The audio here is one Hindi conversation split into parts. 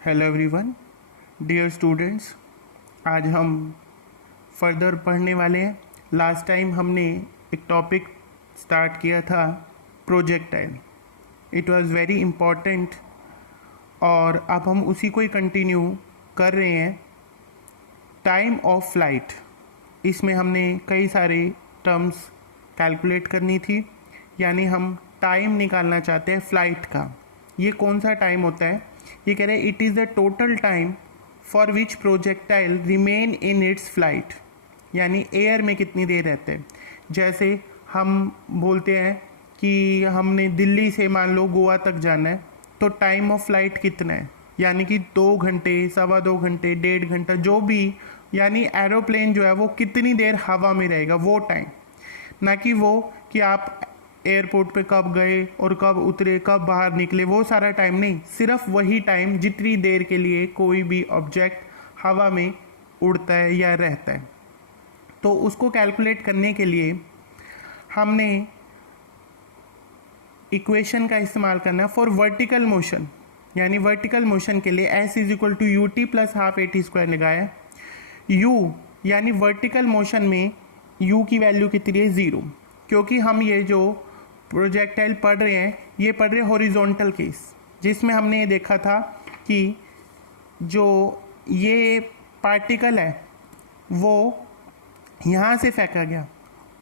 Hello everyone, dear students. आज हम फर्दर पढ़ने वाले हैं। लास्ट टाइम हमने एक टॉपिक स्टार्ट किया था, projectile. It was very important और अब हम उसी को ही कंटिन्यू कर रहे हैं। टाइम ऑफ फ्लाइट, इसमें हमने कई सारे टर्म्स कैलकुलेट करनी थी, यानी हम टाइम निकालना चाहते हैं फ़्लाइट का। ये कौन सा टाइम होता है? ये कह रहे हैं it is the total time for which projectile remain in its flight, यानी एयर में कितनी देर रहते हैं। जैसे हम बोलते हैं कि हमने दिल्ली से मान लो गोवा तक जाना है, तो टाइम ऑफ फ्लाइट कितना है, यानी कि 2 घंटे, 2.25 घंटे, 1.5 घंटा, जो भी, यानी एरोप्लेन जो है वो कितनी देर हवा में रहेगा, वो टाइम। ना कि वो कि आप एयरपोर्ट पे कब गए और कब उतरे, कब बाहर निकले, वो सारा टाइम नहीं। सिर्फ वही टाइम जितनी देर के लिए कोई भी ऑब्जेक्ट हवा में उड़ता है या रहता है। तो उसको कैलकुलेट करने के लिए हमने इक्वेशन का इस्तेमाल करना है फॉर वर्टिकल मोशन। यानी वर्टिकल मोशन के लिए S is equal to U T plus half A T square लगाया। यू यानी वर्टिकल मोशन में यू की वैल्यू कितनी है? 0, क्योंकि हम ये जो प्रोजेक्टाइल पढ़ रहे हैं ये पढ़ रहे हॉरिजॉन्टल केस, जिसमें हमने ये देखा था कि जो ये पार्टिकल है वो यहाँ से फेंका गया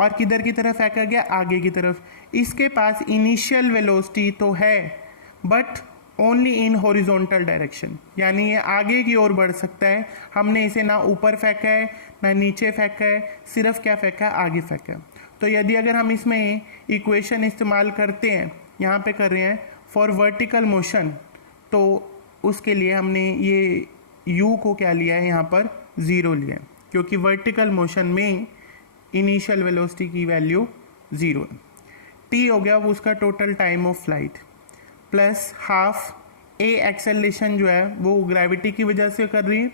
और किधर की तरफ फेंका गया? आगे की तरफ। इसके पास इनिशियल वेलोसिटी तो है but only in horizontal direction, यानी ये आगे की ओर बढ़ सकता है। हमने इसे ना ऊपर फेंका है ना नीचे फेंका है, सिर्फ क्या फेंका है? आगे फेंका है। तो यदि अगर हम इसमें इक्वेशन इस्तेमाल करते हैं, यहाँ पे कर रहे हैं फॉर वर्टिकल मोशन, तो उसके लिए हमने ये u को क्या लिया है? यहाँ पर 0 लिया है, क्योंकि वर्टिकल मोशन में इनिशियल वेलोसिटी की वैल्यू 0 है। t हो गया वो उसका total time of flight, plus half a acceleration जो है वो ग्रेविटी की वजह से कर रही है,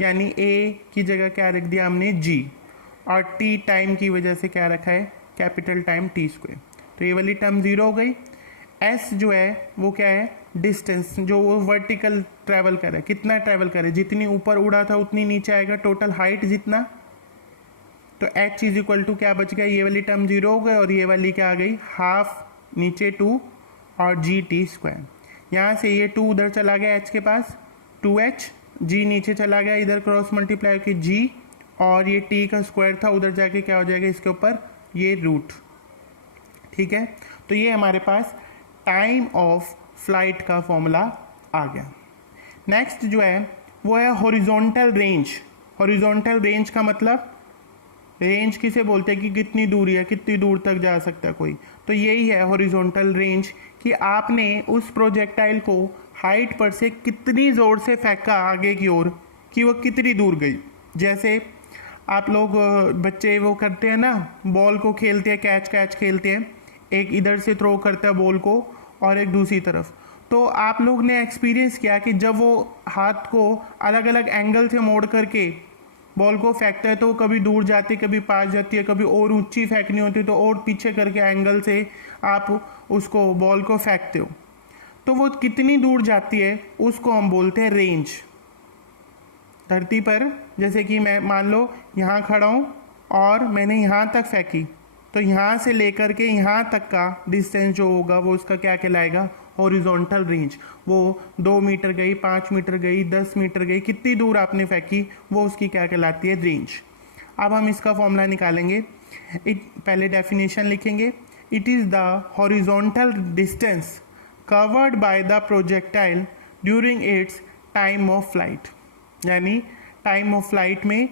यानी a की जगह क्या रख दिया हमने? g, और t टाइम की वजह से क्या रखा है? Capital time t square. तो ये वाली टर्म 0 हो गई। s जो है वो क्या है? डिस्टेंस, जो वो वर्टिकल ट्रैवल करे, कितना ट्रैवल करे, जितनी ऊपर उड़ा था उतनी नीचे आएगा, टोटल हाइट जितना। तो h इज इक्वल टू क्या बच गया? ये वाली टर्म 0 हो गई और ये वाली क्या आ गई? हाफ नीचे 2 और जी टी स्क्वायर। यहाँ से ये 2 उधर चला गया h के पास, 2h, g नीचे चला गया, इधर क्रॉस मल्टीप्लाई की g, और ये t का स्क्वायर था उधर जाके क्या हो जाएगा? इसके ऊपर ये रूट। ठीक है, तो ये हमारे पास टाइम ऑफ फ्लाइट का फॉर्मूला आ गया। नेक्स्ट जो है वो है हॉरिजॉन्टल रेंज। हॉरिजॉन्टल रेंज का मतलब, रेंज किसे बोलते हैं कि कितनी दूरी है, कितनी दूर तक जा सकता है कोई। तो यही है हॉरिजॉन्टल रेंज, कि आपने उस प्रोजेक्टाइल को हाइट पर से कितनी ज़ोर से फेंका आगे की ओर कि वो कितनी दूर गई। जैसे आप लोग बच्चे वो करते हैं ना, बॉल को खेलते हैं, कैच कैच खेलते हैं, एक इधर से थ्रो करता है बॉल को और एक दूसरी तरफ। तो आप लोग ने एक्सपीरियंस किया कि जब वो हाथ को अलग अलग एंगल से मोड़ करके बॉल को फेंकता है तो वो कभी दूर जाती है, कभी पास जाती है, कभी और ऊंची फेंकनी होती है तो और पीछे करके एंगल से आप उसको बॉल को फेंकते हो। तो वो कितनी दूर जाती है उसको हम बोलते हैं रेंज। धरती पर जैसे कि मैं मान लो यहाँ खड़ा हूँ और मैंने यहाँ तक फेंकी, तो यहाँ से लेकर के यहाँ तक का डिस्टेंस जो होगा वो उसका क्या कहलाएगा? Horizontal range. वो 2 मीटर गई, 5 मीटर गई, 10 मीटर गई, कितनी दूर आपने फेंकी वो उसकी क्या कहलाती है? रेंज। अब हम इसका फॉर्मूला निकालेंगे। पहले डेफिनेशन लिखेंगे। It is the horizontal distance covered by the projectile during its time of flight, यानी टाइम ऑफ फ्लाइट में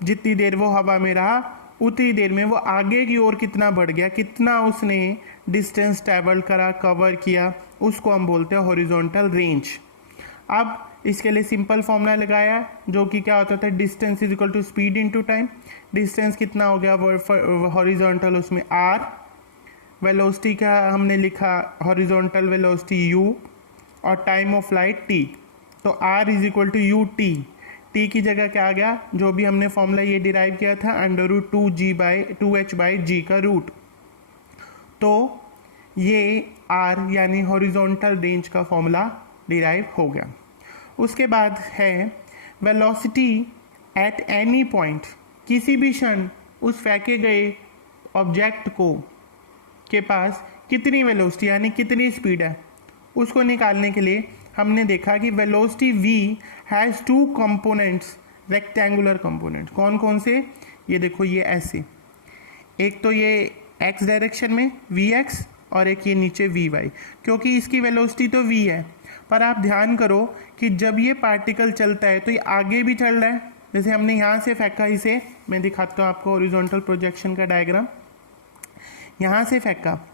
जितनी देर वो हवा में रहा उतनी देर में वो आगे की ओर कितना बढ़ गया, कितना उसने डिस्टेंस ट्रैवल करा, कवर किया, उसको हम बोलते हैं हॉरिजॉन्टल रेंज। अब इसके लिए सिंपल फॉर्मूला लगाया जो कि क्या होता था? Distance is equal to speed into time. Distance कितना हो गया हॉरिजॉन्टल? उसमें r, वेलोसिटी का हमने लिखा हॉरिजॉन्टल वेलोसिटी u, और टाइम ऑफ फ्लाइट t। तो r is equal to U T. T की जगह क्या आ गया? जो भी हमने फॉर्मूला ये डिराइव किया था, √2h/g का रूट। तो ये r यानी हॉरिजॉन्टल रेंज का फॉर्मूला डिराइव हो गया। उसके बाद है वेलोसिटी एट एनी पॉइंट, किसी भी क्षण उस फेंके गए ऑब्जेक्ट को के पास कितनी वेलोसिटी यानी कितनी स्पीड है, उसको निकालने के लिए हमने देखा कि velocity v has two components, rectangular component. कौन कौन से, ये देखो ये ऐसे, एक तो ये x डायरेक्शन में vx और एक ये नीचे vy, क्योंकि इसकी वेलोसिटी तो v है, पर आप ध्यान करो कि जब ये पार्टिकल चलता है तो ये आगे भी चल रहा है। जैसे हमने यहाँ से फेंका इसे, मैं दिखाता हूँ आपको हॉरिजॉन्टल प्रोजेक्शन का डायग्राम, यहाँ से फेंका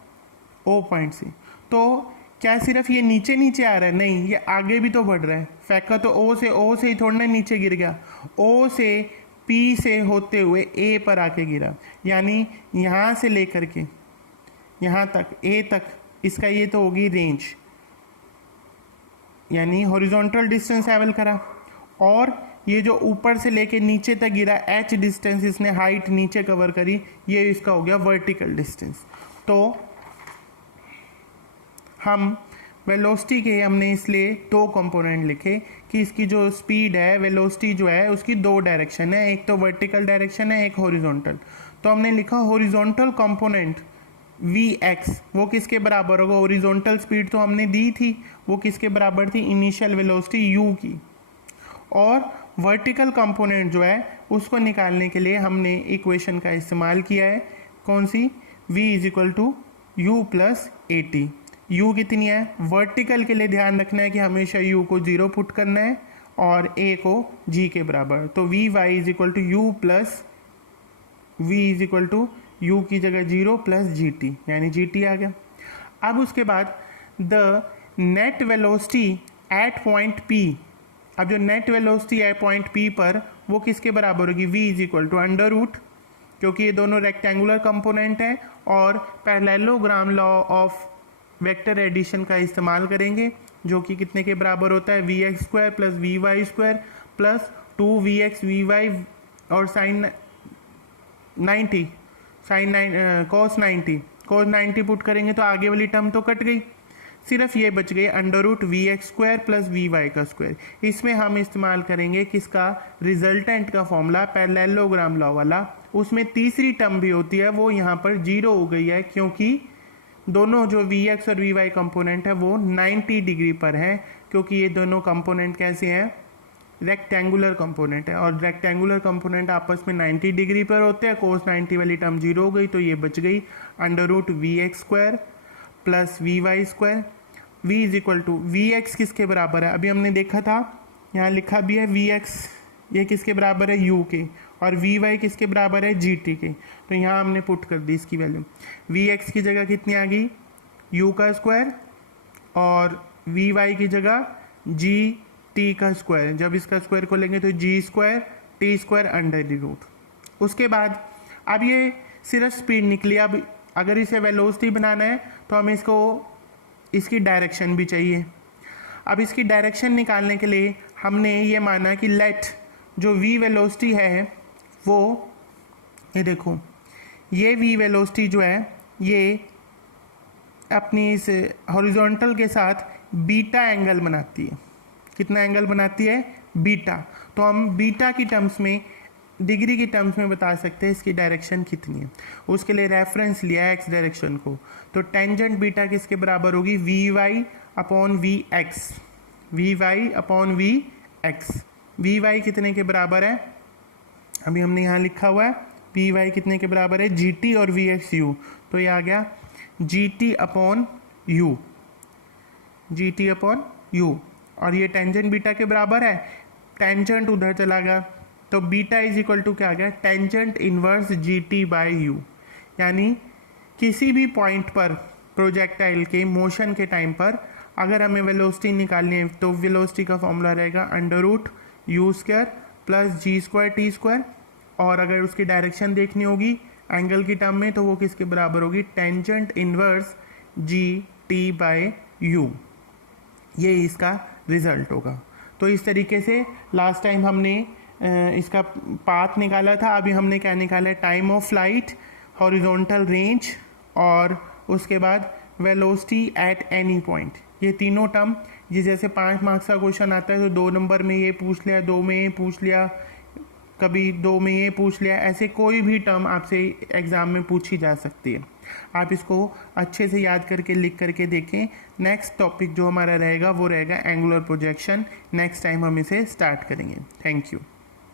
O पॉइंट से, तो क्या सिर्फ ये नीचे नीचे आ रहा है, नहीं, ये आगे भी तो बढ़ रहा है। फेंका तो O से ही थोड़ा ना नीचे गिर गया, O से P से होते हुए A पर आके गिरा, यानी यहाँ से लेकर के यहाँ तक A तक, इसका ये तो होगी रेंज, यानी हॉरिजॉन्टल डिस्टेंस ट्रैवल करा। और ये जो ऊपर से लेके नीचे तक गिरा h डिस्टेंस इसने हाइट नीचे कवर करी, ये इसका हो गया वर्टिकल डिस्टेंस। तो हम वेलोसिटी के हमने इसलिए दो कंपोनेंट लिखे कि इसकी जो स्पीड है, वेलोसिटी जो है उसकी दो डायरेक्शन है, एक तो वर्टिकल डायरेक्शन है, एक हॉरिजॉन्टल। तो हमने लिखा हॉरिजॉन्टल कंपोनेंट Vx वो किसके बराबर होगा, हॉरिजॉन्टल स्पीड तो हमने दी थी, वो किसके बराबर थी, इनिशियल वेलोसिटी u की। और वर्टिकल कंपोनेंट जो है उसको निकालने के लिए हमने इक्वेशन का इस्तेमाल किया है, कौन सी, v = u + at। u कितनी है, वर्टिकल के लिए ध्यान रखना है कि हमेशा u को 0 पुट करना है और a को g के बराबर। तो vy = u + v = u की जगह 0 + gt, यानी gt आ गया। अब उसके बाद the net velocity at point p, अब जो नेट वेलोसिटी है पॉइंट p पर वो किसके बराबर होगी, v = √, क्योंकि ये दोनों रेक्टेंगुलर कंपोनेंट हैं और parallelogram law of vector addition का इस्तेमाल करेंगे, जो कि कितने के बराबर होता है, vx² + vy² + 2vx vy और cos 90 पुट करेंगे तो आगे वाली टर्म तो कट गई, सिर्फ ये बच गई √vx² + vy²। इसमें हम इस्तेमाल करेंगे किसका, रिजल्टेंट का फॉर्मूला, पैरेललोग्राम लॉ वाला। उसमें तीसरी टर्म भी होती है, वो यहाँ पर 0 हो गई है, क्योंकि दोनों जो vx और vy कंपोनेंट है वो 90 डिग्री पर है, क्योंकि ये दोनों कंपोनेंट कैसे हैं, रेक्टेंगुलर कंपोनेंट है, और रेक्टेंगुलर कंपोनेंट आपस में 90 डिग्री पर होते हैं। cos 90 वाली टर्म 0 हो गई, तो ये बच गई √vx² + vy²। v vx किसके बराबर है, अभी हमने देखा था, यहाँ लिखा भी है vx ये किसके बराबर है, u के, और vy किसके बराबर है, gt के। तो यहाँ हमने पुट कर दी इसकी वैल्यू, vx की जगह कितनी आ गई, u², और vy की जगह gt²। जब इसका स्क्वायर को लेंगे तो g² t²√। उसके बाद अब ये सिर्फ स्पीड निकली, अब अगर इसे वेलोसिटी बनाना है तो हमें इसकी डायरेक्शन भी चाहिए। अब इसकी डायरेक्शन निकालने के लिए हमने ये माना कि लेट जो v वेलोसिटी है वो, ये देखो ये v वेलोसिटी जो है ये अपनी इस हॉरिजॉन्टल के साथ बीटा एंगल बनाती है। कितना एंगल बनाती है, बीटा। तो हम बीटा की टर्म्स में, डिग्री की टर्म्स में बता सकते हैं इसकी डायरेक्शन कितनी है। उसके लिए रेफरेंस लिया है एक्स डायरेक्शन को, तो टेंजेंट बीटा किसके बराबर होगी, vy/vx, vy/vx। vy कितने के बराबर है, अभी हमने यहाँ लिखा हुआ है vy कितने के बराबर है, gt और vx u, तो ये आ गया gt/u, gt/u। और ये टेंजेंट बीटा के बराबर है, टेंजेंट उधर चला गया, तो बीटा = क्या आ गया, टेंजेंट इनवर्स gt/u। यानी किसी भी पॉइंट पर प्रोजेक्टाइल के मोशन के टाइम पर अगर हमें वेलोसिटी निकालनी है तो वेलोसिटी का फॉर्मूला रहेगा √u² + g² t², और अगर उसकी डायरेक्शन देखनी होगी एंगल की टर्म में तो वो किसके बराबर होगी, टेंजेंट इनवर्स gt/u। ये इसका रिजल्ट होगा। तो इस तरीके से लास्ट टाइम हमने इसका पाथ निकाला था, अभी हमने क्या निकाला है, time of flight, horizontal range और उसके बाद वेलोसिटी एट एनी पॉइंट। ये तीनों टर्म ये जैसे 5 मार्क्स का क्वेश्चन आता है तो 2 नंबर में ये पूछ लिया, 2 में ये पूछ लिया, कभी 2 में ये पूछ लिया, ऐसे कोई भी टर्म आपसे एग्ज़ाम में पूछी जा सकती है। आप इसको अच्छे से याद करके लिख करके देखें। नेक्स्ट टॉपिक जो हमारा रहेगा वो रहेगा एंगुलर प्रोजेक्शन। नेक्स्ट टाइम हम इसे स्टार्ट करेंगे। Thank you.